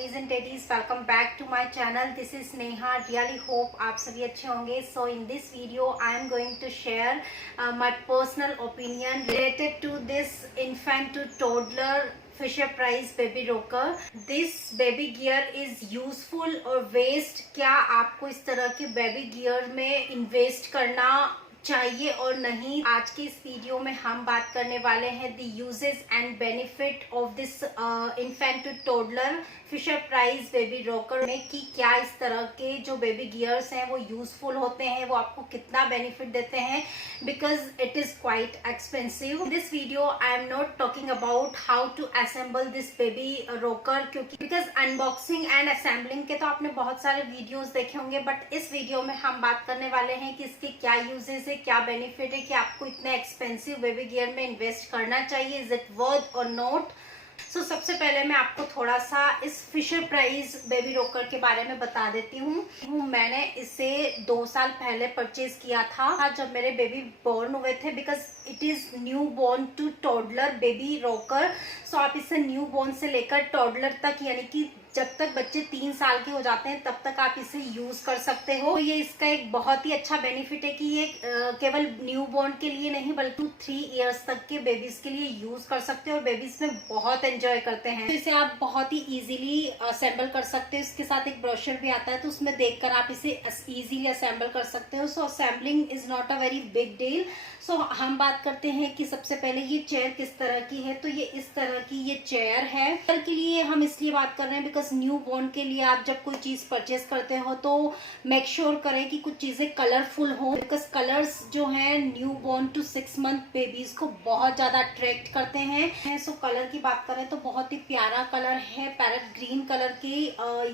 Mummies and daddies, welcome back to my channel. This is Neha. Really hope आप सभी अच्छे होंगे। So in this video I am going to share my personal opinion related to this infant to toddler Fisher Price baby rocker. This baby gear is useful और waste? क्या आपको इस तरह के बेबी गियर में इन्वेस्ट करना चाहिए और नहीं? आज की इस वीडियो में हम बात करने वाले हैं the uses and benefit of this infant to toddler Fisher Price baby rocker में कि क्या इस तरह के जो बेबी गियर्स हैं वो यूजफुल होते हैं, वो आपको कितना बेनिफिट देते हैं, because it is quite expensive. This video I am not talking about how to assemble this baby rocker, क्योंकि बिकॉज अनबॉक्सिंग एंड असेंबलिंग के तो आपने बहुत सारे वीडियोस देखे होंगे, बट इस वीडियो में हम बात करने वाले हैं कि इसके क्या यूजेस है, क्या बेनिफिट है, कि आपको इतने एक्सपेंसिव बेबी गियर में इन्वेस्ट करना चाहिए, इज इट वर्थ और नॉट। सो सबसे पहले मैं आपको थोड़ा सा इस फिशर प्राइस बेबी रोकर के बारे में बता देती हूँ। मैंने इसे 2 साल पहले परचेज किया था जब मेरे बेबी बॉर्न हुए थे, because it is new born to toddler baby rocker. So आप इसे न्यू बॉर्न से लेकर टॉडलर तक, यानी कि जब तक बच्चे 3 साल के हो जाते हैं तब तक आप इसे यूज कर सकते हो। तो ये इसका एक बहुत ही अच्छा बेनिफिट है कि ये केवल न्यू बॉर्न के लिए नहीं बल्कि 3 इयर्स तक के बेबीज के लिए यूज कर सकते हो और बेबीज में बहुत एंजॉय करते हैं। तो इसे आप बहुत ही इजीली असेंबल कर सकते हो। इसके साथ एक ब्रोशर भी आता है, तो उसमें देखकर आप इसे इजीली असेंबल कर सकते हो। So assembling is not a very big deal. So हम बात करते हैं कि सबसे पहले ये चेयर किस तरह की है। तो ये इस तरह की ये चेयर है। चेयर के लिए हम इसलिए बात कर रहे हैं बिकॉज न्यू बॉर्न के लिए आप जब कोई चीज परचेज करते हो तो मेक श्योर करें कि कुछ चीजें कलरफुल हो, बिकॉज कलर्स जो है new born to 6 month babies को बहुत ज्यादा अट्रैक्ट करते हैं। सो कलर की बात करें तो बहुत ही प्यारा कलर है, पैरेट ग्रीन कलर की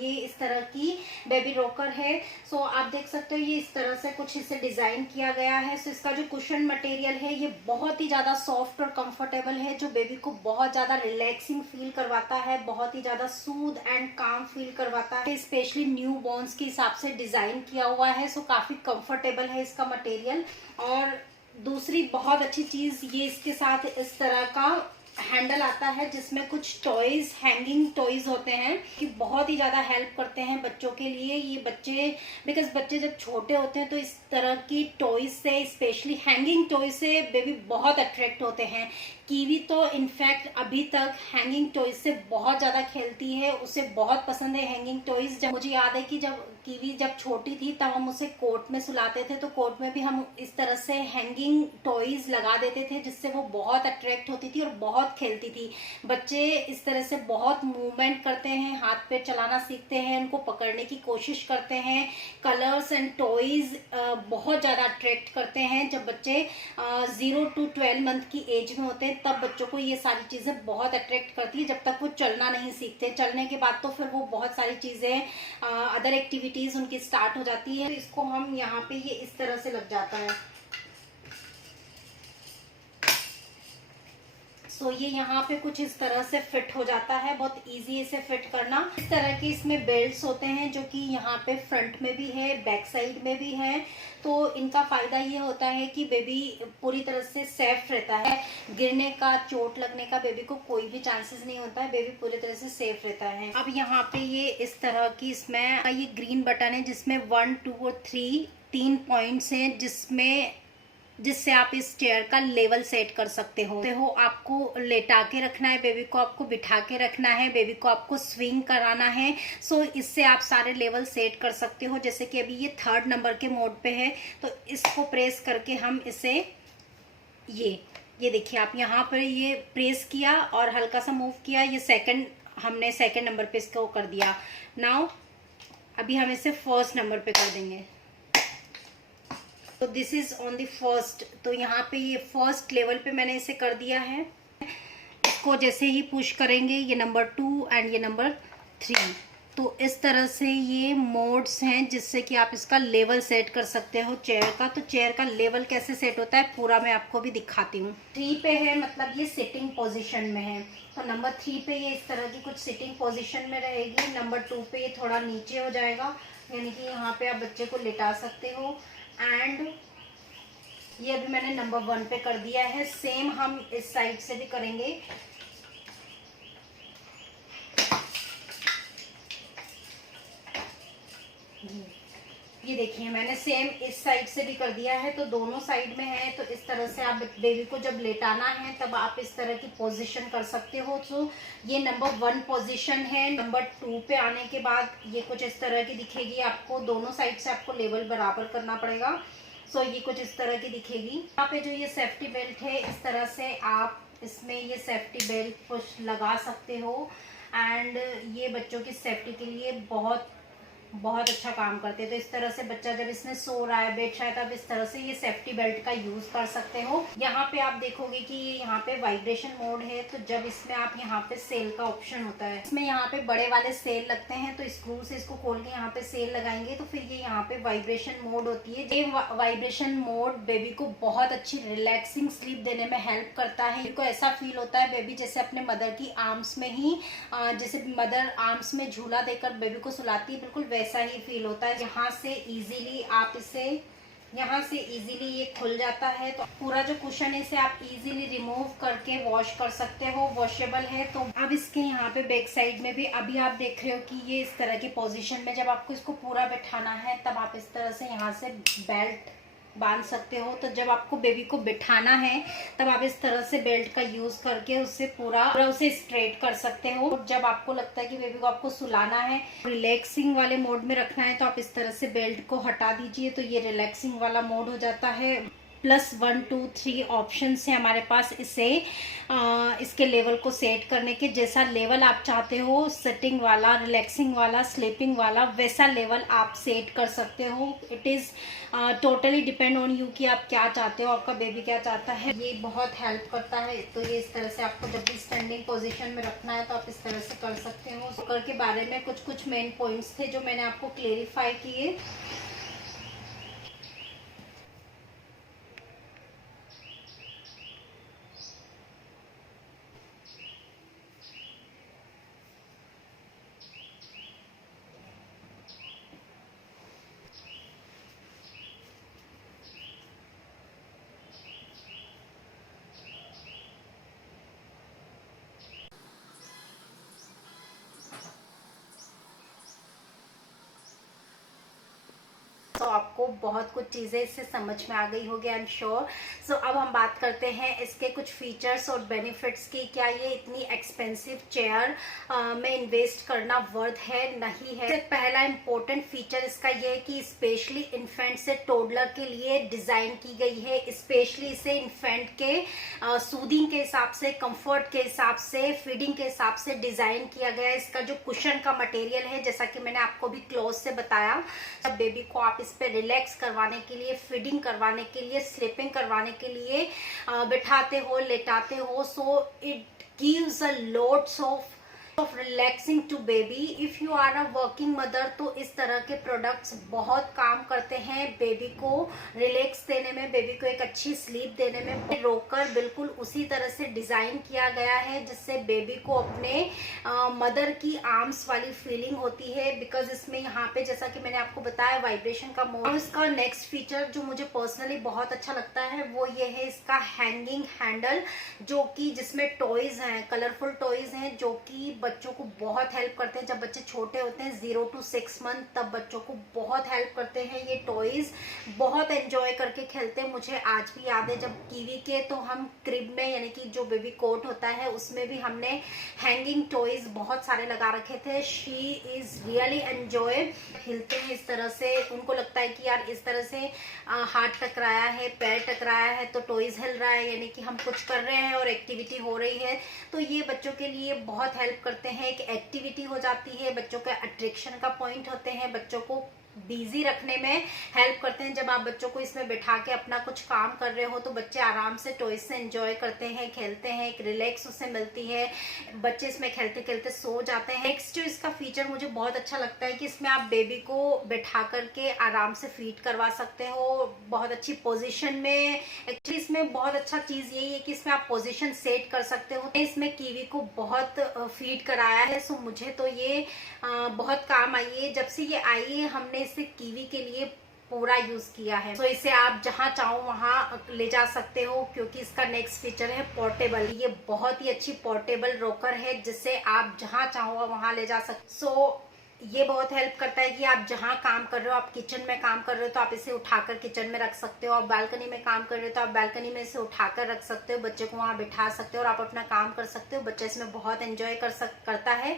ये इस तरह की बेबी रोकर है। सो आप देख सकते हो ये इस तरह से कुछ इसे डिजाइन किया गया है। सो इसका जो कुशन मटेरियल है ये बहुत ही ज्यादा सॉफ्ट और कंफर्टेबल है, जो बेबी को बहुत ज्यादा रिलैक्सिंग फील करवाता है, बहुत ही ज्यादा सूद एंड काम फील करवाता है। स्पेशली न्यू बॉर्न्स के हिसाब से डिजाइन किया हुआ है। सो काफी कंफर्टेबल है इसका मटेरियल। और दूसरी बहुत अच्छी चीज ये इसके साथ इस तरह का हैंडल आता है जिसमें कुछ टॉयज, हैंगिंग टॉयज होते हैं कि बहुत ही ज्यादा हेल्प करते हैं बच्चों के लिए। ये बच्चे बिकॉज बच्चे जब छोटे होते हैं तो इस तरह की टॉयज से, स्पेशली हैंगिंग टॉयज से बेबी बहुत अट्रैक्ट होते हैं। कीवी तो इनफैक्ट अभी तक हैंगिंग टॉयज से बहुत ज्यादा खेलती है, उसे बहुत पसंद है हैंगिंग टॉयज। जब मुझे याद है कि जब कीवी जब छोटी थी तब हम उसे कोट में सुलाते थे, तो कोट में भी हम इस तरह से हैंगिंग टॉयज लगा देते थे जिससे वो बहुत अट्रैक्ट होती थी और बहुत खेलती थी। बच्चे इस तरह से बहुत मूवमेंट करते हैं, हाथ पैर चलाना सीखते हैं, उनको पकड़ने की कोशिश करते हैं। कलर्स एंड टॉयज बहुत ज्यादा अट्रैक्ट करते हैं। जब बच्चे 0 to 12 मंथ की एज में होते हैं तब बच्चों को ये सारी चीजें बहुत अट्रैक्ट करती है, जब तक वो चलना नहीं सीखते। चलने के बाद तो फिर वो बहुत सारी चीजें अदर एक्टिविटीज उनकी स्टार्ट हो जाती है। तो इसको हम यहाँ पे ये इस तरह से लग जाता है। सो ये यहाँ पे कुछ इस तरह से फिट हो जाता है, बहुत इजी इसे फिट करना। इस तरह के इसमें बेल्ट्स होते हैं जो कि यहाँ पे फ्रंट में भी है, बैक साइड में भी है। तो इनका फायदा ये होता है कि बेबी पूरी तरह से सेफ रहता है, गिरने का, चोट लगने का बेबी को कोई भी चांसेस नहीं होता है, बेबी पूरी तरह से सेफ रहता है। अब यहाँ पे ये इस तरह की इसमें ये ग्रीन बटन है जिसमें 1, 2 और 3 पॉइंट्स हैं जिससे आप इस चेयर का लेवल सेट कर सकते हो। आपको लेटा के रखना है बेबी को, आपको बिठा के रखना है बेबी को, आपको स्विंग कराना है। सो इससे आप सारे लेवल सेट कर सकते हो। जैसे कि अभी ये 3rd नंबर के मोड पे है, तो इसको प्रेस करके हम इसे ये देखिए आप यहाँ पर ये प्रेस किया और हल्का सा मूव किया, ये हमने 2nd नंबर पे इसको कर दिया। नाउ अभी हम इसे 1st नंबर पे कर देंगे। तो this is on the 1st। तो यहाँ पे ये 1st लेवल पे मैंने इसे कर दिया है। इसको जैसे ही पुश करेंगे ये नंबर 2 एंड ये नंबर 3। तो इस तरह से ये मोड्स हैं जिससे कि आप इसका लेवल सेट कर सकते हो चेयर का। तो चेयर का लेवल कैसे सेट होता है पूरा मैं आपको भी दिखाती हूँ। 3 पे है, मतलब ये सिटिंग पोजीशन में है। तो नंबर 3 पे ये इस तरह की कुछ सिटिंग पोजीशन में रहेगी। नंबर 2 पे ये थोड़ा नीचे हो जाएगा, यानी कि यहाँ पे आप बच्चे को लिटा सकते हो। एंड ये अभी मैंने नंबर 1 पे कर दिया है। सेम हम इस साइड से भी करेंगे। ये देखिए मैंने सेम इस साइड से भी कर दिया है, तो दोनों साइड में है। तो इस तरह से आप बेबी को जब लेटाना है तब आप इस तरह की पोजीशन कर सकते हो। तो ये नंबर 1 पोजीशन है। नंबर 2 पे आने के बाद ये कुछ इस तरह की दिखेगी आपको। दोनों साइड से आपको लेवल बराबर करना पड़ेगा। सो ये कुछ इस तरह की दिखेगी। यहाँ पे जो ये सेफ्टी बेल्ट है, इस तरह से आप इसमें ये सेफ्टी बेल्ट कुछ लगा सकते हो। एंड ये बच्चों की सेफ्टी के लिए बहुत बहुत अच्छा काम करते हैं। तो इस तरह से बच्चा जब इसमें सो रहा है, बैठ रहा है, तब इस तरह से ये सेफ्टी बेल्ट का यूज कर सकते हो। यहाँ पे आप देखोगे कि ये यहाँ पे वाइब्रेशन मोड है। तो जब इसमें आप यहाँ पे सेल का ऑप्शन होता है, इसमें यहाँ पे बड़े वाले सेल लगते हैं। तो स्क्रू से इसको खोल के यहाँ पे सेल लगाएंगे तो फिर ये यहाँ पे वाइब्रेशन मोड होती है। ये वाइब्रेशन मोड बेबी को बहुत अच्छी रिलैक्सिंग स्लीप देने में हेल्प करता है। बेबी को ऐसा फील होता है बेबी जैसे अपने मदर की आर्म्स में ही, जैसे मदर आर्म्स में झूला देकर बेबी को सुलाती है, बिल्कुल वैसा ही फील होता है। यहाँ से इजीली आप इसे ये खुल जाता है। तो पूरा जो कुशन है इसे आप इजीली रिमूव करके वॉश कर सकते हो, वॉशेबल है। तो अब इसके यहाँ पे बैक साइड में भी अभी आप देख रहे हो कि ये इस तरह की पोजीशन में जब आपको इसको पूरा बैठाना है तब आप इस तरह से यहाँ से बेल्ट बांध सकते हो। तो जब आपको बेबी को बिठाना है तब आप इस तरह से बेल्ट का यूज करके उससे पूरा उसे स्ट्रेट कर सकते हो। जब आपको लगता है कि बेबी को आपको सुलाना है, रिलैक्सिंग वाले मोड में रखना है, तो आप इस तरह से बेल्ट को हटा दीजिए। तो ये रिलैक्सिंग वाला मोड हो जाता है। +1 2 3 ऑप्शन है हमारे पास इसके लेवल को सेट करने के। जैसा लेवल आप चाहते हो, सेटिंग वाला, रिलैक्सिंग वाला, स्लीपिंग वाला, वैसा लेवल आप सेट कर सकते हो। It is totally depend on you कि आप क्या चाहते हो, आपका बेबी क्या चाहता है। ये बहुत हेल्प करता है। तो ये इस तरह से आपको जब भी स्टैंडिंग पोजीशन में रखना है तो आप इस तरह से कर सकते हो। कुकर के बारे में कुछ मेन पॉइंट्स थे जो मैंने आपको क्लेरिफाई किए। तो आपको बहुत कुछ चीज़ें इससे समझ में आ गई होगी, आई एम श्योर। सो अब हम बात करते हैं इसके कुछ फीचर्स और बेनिफिट्स की। क्या ये इतनी एक्सपेंसिव चेयर में इन्वेस्ट करना वर्थ है, नहीं है। पहला इम्पोर्टेंट फीचर इसका ये है कि स्पेशली इन्फेंट से टोडलर के लिए डिज़ाइन की गई है। स्पेशली इसे इन्फेंट के सूदिंग के हिसाब से, कंफर्ट के हिसाब से, फीडिंग के हिसाब से डिज़ाइन किया गया है। इसका जो कुशन का मटेरियल है, जैसा कि मैंने आपको भी क्लोज से बताया, जब बेबी को आप इस पे रिलैक्स करवाने के लिए, फीडिंग करवाने के लिए, स्लीपिंग करवाने के लिए बिठाते हो, लेटाते हो, so it gives a lots of relaxing to baby. If you are a working mother तो इस तरह के प्रोडक्ट्स बहुत काम करते हैं बेबी को रिलैक्स देने में, बेबी को एक अच्छी स्लीप देने में। रोकर बिल्कुल उसी तरह से डिजाइन किया गया है जिससे बेबी को अपने मदर की आर्म्स वाली फीलिंग होती है। बिकॉज इसमें यहाँ पे जैसा कि मैंने आपको बताया वाइब्रेशन का मोड। इसका नेक्स्ट फीचर जो मुझे पर्सनली बहुत अच्छा लगता है वो ये है इसका हैंगिंग हैंडल, जो कि जिसमें टॉयज हैं, कलरफुल टॉयज हैं, जो कि बच्चों को बहुत हेल्प करते हैं। जब बच्चे छोटे होते हैं 0 to 6 मंथ, तब बच्चों को बहुत हेल्प करते हैं ये टॉयज। बहुत एंजॉय करके खेलते हैं। मुझे आज भी याद है जब कीवी के, तो हम क्रिब में, यानी कि जो बेबी कोट होता है उसमें भी हमने हैंगिंग टॉयज बहुत सारे लगा रखे थे। She is really enjoy. हिलते हैं इस तरह से, उनको लगता है कि यार इस तरह से हाथ टकराया है, पैर टकराया है तो टॉयज हिल रहा है, यानी कि हम कुछ कर रहे हैं और एक्टिविटी हो रही है। तो ये बच्चों के लिए बहुत हेल्प करते हैं। एक एक्टिविटी हो जाती है, बच्चों के अट्रैक्शन का पॉइंट होते हैं, बच्चों को बिजी रखने में हेल्प करते हैं। जब आप बच्चों को इसमें बिठा के अपना कुछ काम कर रहे हो तो बच्चे आराम से टॉयज से एंजॉय करते हैं, खेलते हैं, एक रिलैक्स उससे मिलती है। बच्चे इसमें खेलते खेलते सो जाते हैं। नेक्स्ट जो इसका फीचर मुझे बहुत अच्छा लगता है कि इसमें आप बेबी को बिठा करके आराम से फीड करवा सकते हो बहुत अच्छी पोजिशन में। एक्चुअली इसमें बहुत अच्छा चीज यही है कि इसमें आप पोजिशन सेट कर सकते हो। इसमें कीवी को बहुत फीड कराया है, सो मुझे तो ये बहुत काम आई है। जब से ये आई है हमने इसे कीवी के लिए पूरा यूज किया है। तो इसे आप जहां चाहो वहां ले जा सकते हो, क्योंकि इसका नेक्स्ट फीचर है पोर्टेबल। ये बहुत ही अच्छी पोर्टेबल रॉकर है जिससे आप जहां चाहो वहां ले जा सकते। सो ये बहुत हेल्प करता है कि आप जहाँ काम कर रहे हो, आप किचन में काम कर रहे हो तो आप इसे उठाकर किचन में रख सकते हो, आप बालकनी में काम कर रहे हो तो आप बालकनी में इसे उठाकर रख सकते हो, बच्चे को वहाँ बिठा सकते हो और आप अपना काम कर सकते हो। बच्चा इसमें बहुत एंजॉय करता है।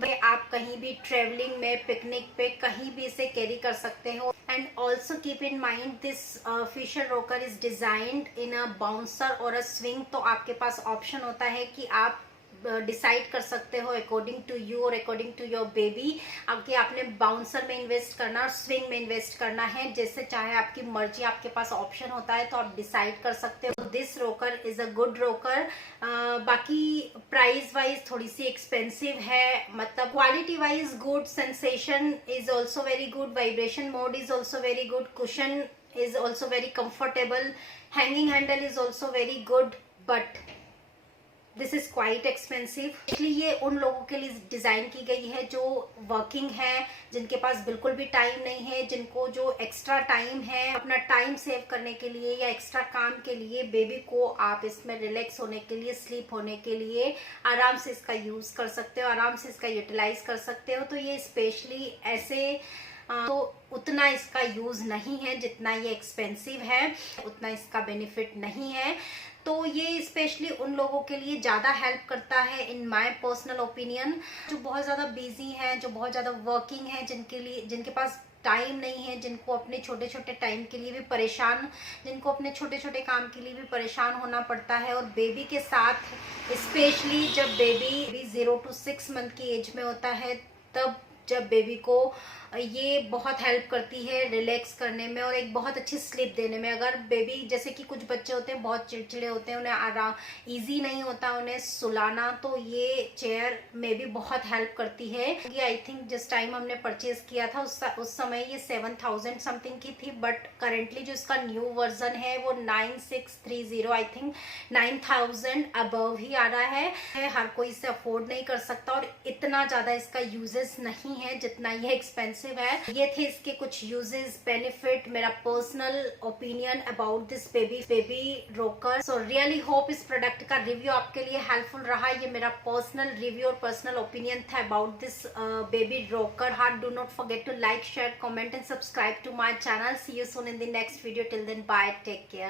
भाई आप कहीं भी ट्रेवलिंग में, पिकनिक पे, कहीं भी इसे कैरी कर सकते हो। And also keep in mind this fisher rocker is designed in a bouncer और अ स्विंग। तो आपके पास ऑप्शन होता है कि आप डिसाइड कर सकते हो अकॉर्डिंग टू यू और अकॉर्डिंग टू योर बेबी कि आपने बाउंसर में इन्वेस्ट करना और स्विंग में इन्वेस्ट करना है, जैसे चाहे आपकी मर्जी। आपके पास ऑप्शन होता है तो आप डिसाइड कर सकते हो। This rocker is a good rocker. बाकी प्राइस वाइज थोड़ी सी एक्सपेंसिव है, मतलब quality wise good, sensation is also very good, vibration mode is also very good, cushion is also very comfortable, hanging handle is also very good, but this is quite expensive. इसलिए ये उन लोगों के लिए design की गई है जो वर्किंग है, जिनके पास बिल्कुल भी टाइम नहीं है, जिनको जो एक्स्ट्रा टाइम है अपना टाइम सेव करने के लिए या एक्स्ट्रा काम के लिए, बेबी को आप इसमें रिलैक्स होने के लिए, स्लीप होने के लिए आराम से इसका यूज कर सकते हो, आराम से इसका यूटिलाइज कर सकते हो। तो ये स्पेशली ऐसे तो उतना इसका यूज नहीं है जितना ये एक्सपेंसिव है, उतना इसका बेनिफिट नहीं है। तो ये स्पेशली उन लोगों के लिए ज़्यादा हेल्प करता है इन माय पर्सनल ओपिनियन, जो बहुत ज़्यादा बिजी हैं, जो बहुत ज़्यादा वर्किंग है, जिनके पास टाइम नहीं है, जिनको अपने छोटे छोटे टाइम के लिए भी परेशान, जिनको अपने छोटे छोटे काम के लिए भी परेशान होना पड़ता है। और बेबी के साथ स्पेशली जब बेबी 0 to 6 मंथ की एज में होता है, तब जब बेबी को ये बहुत हेल्प करती है रिलैक्स करने में और एक बहुत अच्छी स्लीप देने में। अगर बेबी, जैसे कि कुछ बच्चे होते हैं बहुत चिड़चिड़े होते हैं, उन्हें आराम ईजी नहीं होता उन्हें सुलाना, तो ये चेयर में भी बहुत हेल्प करती है। ये आई थिंक जिस टाइम हमने परचेज किया था उस समय ये 7000 समथिंग की थी, बट करेंटली जो इसका न्यू वर्जन है वो 9630, आई थिंक 9000 अबव ही आ रहा है। हर कोई इसे अफोर्ड नहीं कर सकता और इतना ज्यादा इसका यूजेस नहीं है जितना ये एक्सपेंसिव है। ये थे इसके कुछ यूजेस, बेनिफिट, मेरा personal opinion about this baby rocker. So really hope इस प्रोडक्ट का रिव्यू आपके लिए हेल्पफुल रहा। ये मेरा पर्सनल रिव्यू और पर्सनल ओपिनियन था about this baby rocker. Do not forget to like, share, comment and subscribe to my channel. See you soon in the next video. Till then bye, take care.